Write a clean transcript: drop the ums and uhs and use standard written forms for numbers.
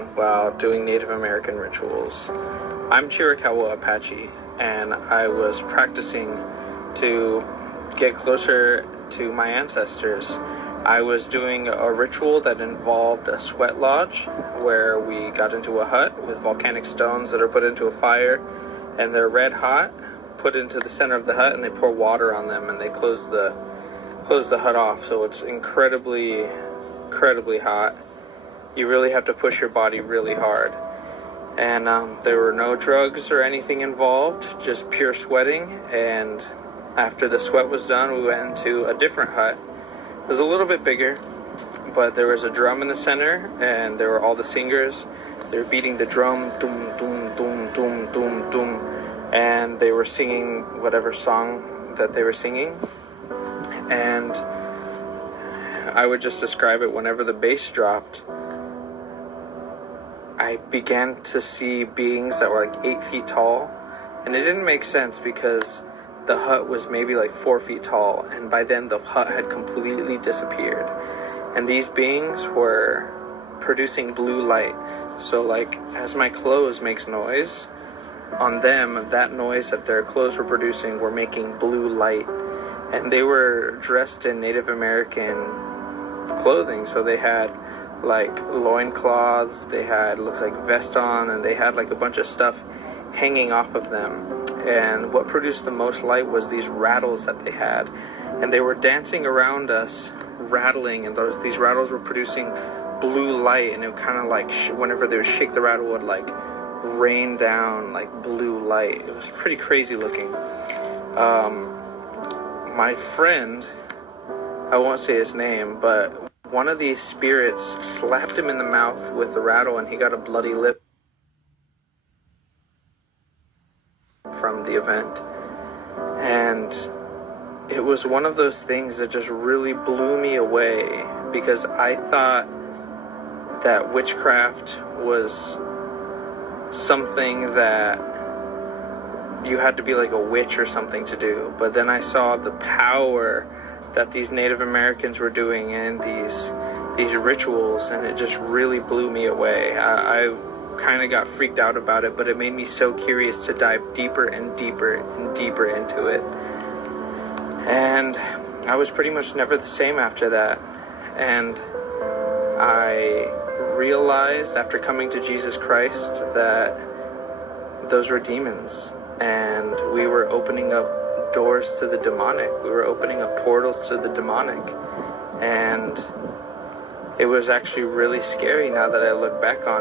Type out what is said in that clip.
while doing Native American rituals. I'm Chiricahua Apache, and I was practicing to get closer to my ancestors. I was doing a ritual that involved a sweat lodge, where we got into a hut with volcanic stones that are put into a fire, and they're red hot, put into the center of the hut, and they pour water on them, and they close the hut off, so it's incredibly hot. You really have to push your body really hard. And there were no drugs or anything involved, just pure sweating. And after the sweat was done, we went into a different hut. It was a little bit bigger, but there was a drum in the center, and there were all the singers. They were beating the drum, doom, doom, doom, doom, doom, doom, and they were singing whatever song that they were singing. And I would just describe it, whenever the bass dropped, I began to see beings that were like 8 feet tall, and it didn't make sense because the hut was maybe like 4 feet tall, and by then the hut had completely disappeared. And these beings were producing blue light. So like, as my clothes makes noise, on them, that noise that their clothes were producing were making blue light. And they were dressed in Native American clothing, so they had like loincloths, they had, looks like, vest on, and they had like a bunch of stuff hanging off of them. And what produced the most light was these rattles that they had, and they were dancing around us, rattling, and these rattles were producing blue light, and it kind of like whenever they would shake the rattle, would like rain down like blue light. It was pretty crazy looking. My friend, I won't say his name, but one of these spirits slapped him in the mouth with the rattle, and he got a bloody lip from the event. And it was one of those things that just really blew me away, because I thought that witchcraft was something that you had to be like a witch or something to do. But then I saw the power that these Native Americans were doing in these rituals, and it just really blew me away. I kind of got freaked out about it, but it made me so curious to dive deeper and deeper and deeper into it. And I was pretty much never the same after that. And I realized after coming to Jesus Christ that those were demons, and we were opening up doors to the demonic. We were opening up portals to the demonic, and it was actually really scary now that I look back on it.